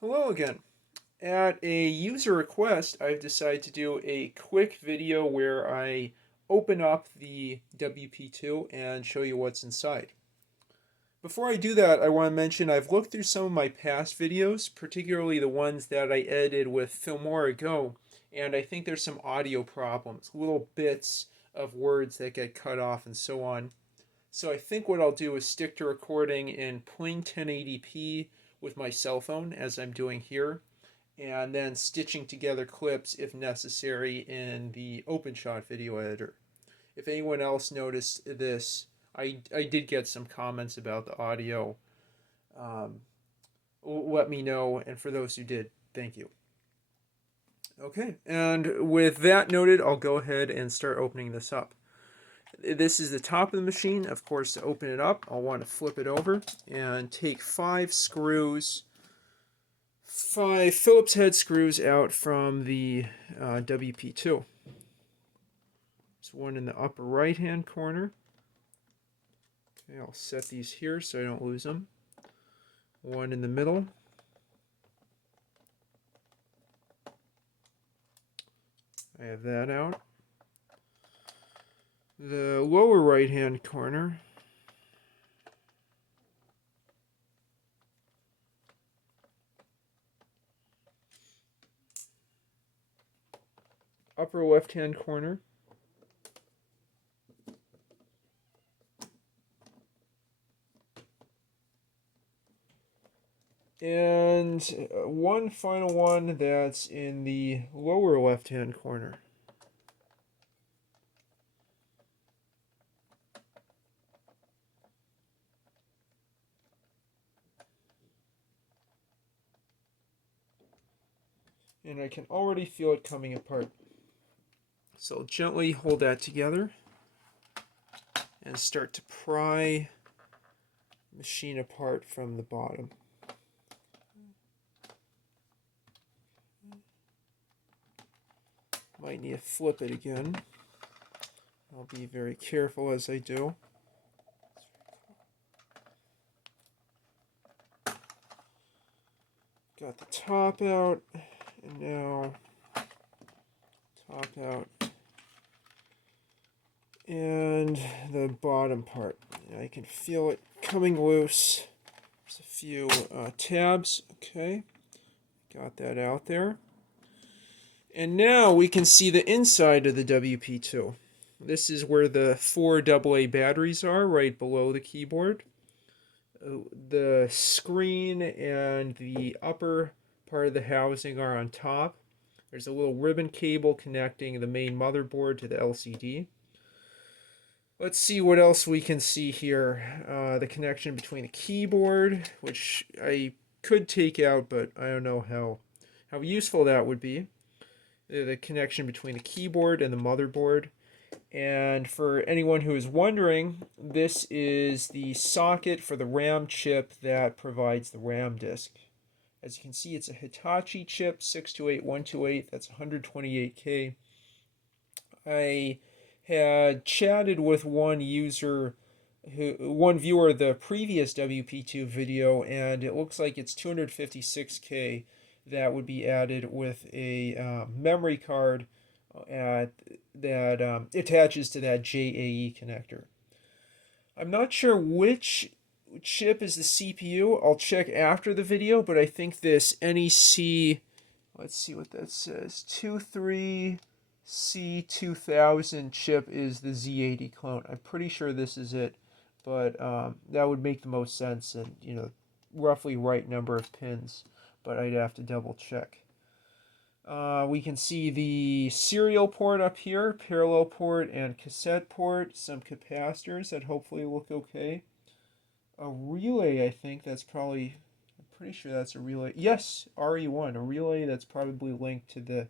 Hello again. At a user request, I've decided to do a quick video where I open up the WP2 and show you what's inside. Before I do that, I want to mention I've looked through some of my past videos, particularly the ones that I edited with Filmora Go, and I think there's some audio problems, little bits of words that get cut off and so on. So I think what I'll do is stick to recording in plain 1080p with my cell phone, as I'm doing here, and then stitching together clips if necessary in the OpenShot video editor. If anyone else noticed this, I did get some comments about the audio. Um, Let me know, and for those who did, thank you. Okay, and with that noted, I'll go ahead and start opening this up. This is the top of the machine. Of course, to open it up, I'll want to flip it over and take 5 screws, 5 Phillips head screws out from the WP2. There's one in the upper right hand corner. Okay, I'll set these here so I don't lose them. One in the middle. I have that out. The lower right hand corner. Upper left hand corner. And one final one that's in the lower left hand corner. And I can already feel it coming apart. So I'll gently hold that together and start to pry the machine apart from the bottom. Might need to flip it again. I'll be very careful as I do. Got the top out, and now top out, and the bottom part. I can feel it coming loose. There's a few tabs. Okay, got that out there. And now we can see the inside of the WP2. This is where the 4 AA batteries are, right below the keyboard. The screen and the upper part of the housing are on top. There's a little ribbon cable connecting the main motherboard to the LCD. Let's see what else we can see here. The connection between the keyboard, which I could take out, but I don't know how useful that would be. The connection between the keyboard and the motherboard. And for anyone who is wondering, this is the socket for the RAM chip that provides the RAM disk. As you can see, it's a Hitachi chip, 628128, that's 128K. I had chatted with one viewer of the previous WP2 video, and it looks like it's 256K that would be added with a memory card that attaches to that JAE connector. I'm not sure which chip is the CPU. I'll check after the video, but I think this NEC, let's see what that says, 23C2000 chip is the Z80 clone. I'm pretty sure this is it, but that would make the most sense, and roughly right number of pins, but I'd have to double check. We can see the serial port up here, parallel port and cassette port, some capacitors that hopefully look okay. A relay, I think that's probably, I'm pretty sure that's a relay. Yes, RE1, a relay that's probably linked to the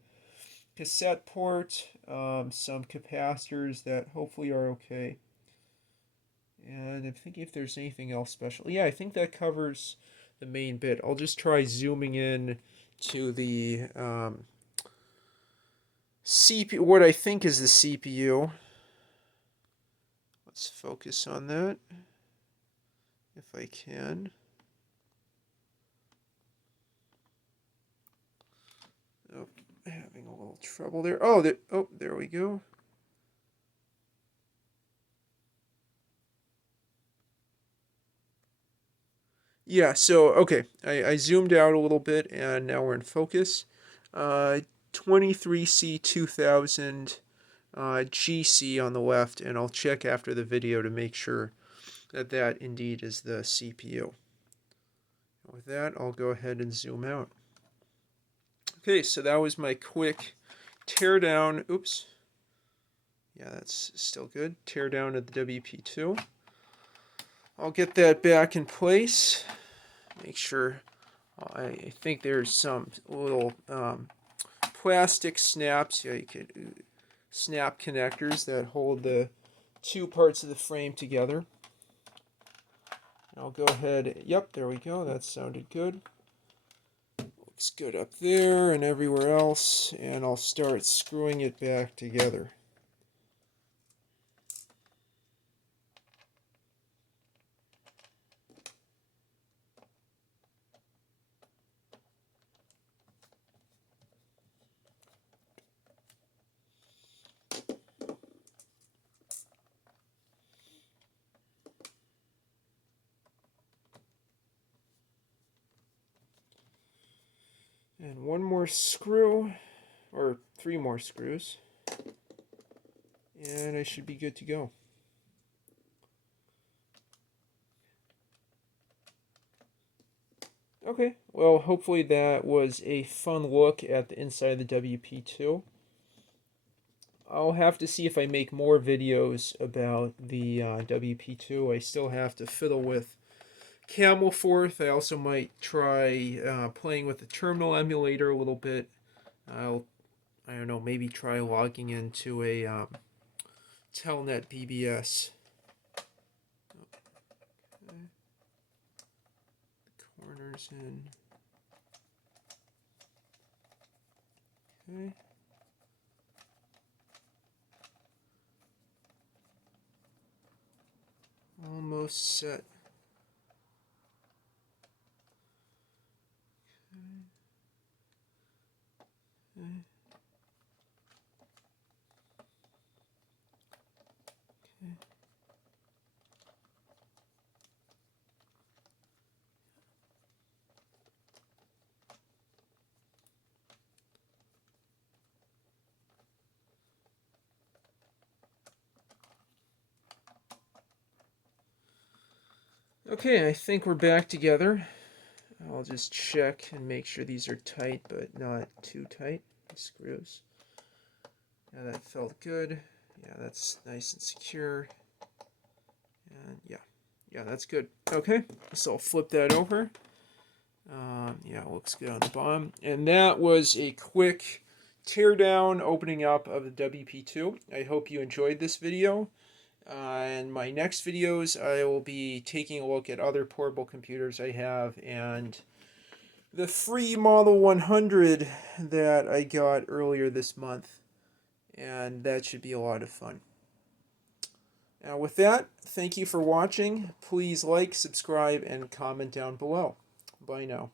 cassette port, some capacitors that hopefully are okay. And I'm thinking if there's anything else special. Yeah, I think that covers the main bit. I'll just try zooming in to the CPU, what I think is the CPU. Let's focus on that, if I can. trouble there. Oh, there we go. Yeah, so, okay, I zoomed out a little bit, and now we're in focus. 23C2000 GC on the left, and I'll check after the video to make sure that that indeed is the CPU. With that, I'll go ahead and zoom out. Okay, so that was my quick teardown. Oops. Yeah, that's still good. Teardown of the WP-2. I'll get that back in place. Make sure. I think there's some little plastic snaps. Yeah, you could snap connectors that hold the two parts of the frame together. I'll go ahead. Yep, there we go. That sounded good. Looks good up there and everywhere else. And I'll start screwing it back together. And one more screw, or three more screws, and I should be good to go. Okay, well, hopefully that was a fun look at the inside of the WP-2. I'll have to see if I make more videos about the WP-2. I still have to fiddle with Camelforth. I also might try playing with the terminal emulator a little bit. I don't know, maybe try logging into a Telnet BBS. Okay. The corners in. Okay. Almost set. Okay. Okay, I think we're back together. I'll just check and make sure these are tight, but not too tight. The screws. Yeah, that felt good. Yeah, that's nice and secure. And yeah, that's good. Okay, so I'll flip that over. Yeah, it looks good on the bottom. And that was a quick teardown, opening up of the WP-2. I hope you enjoyed this video. In my next videos, I will be taking a look at other portable computers I have and the free Model 100 that I got earlier this month. And that should be a lot of fun. Now with that, thank you for watching. Please like, subscribe, and comment down below. Bye now.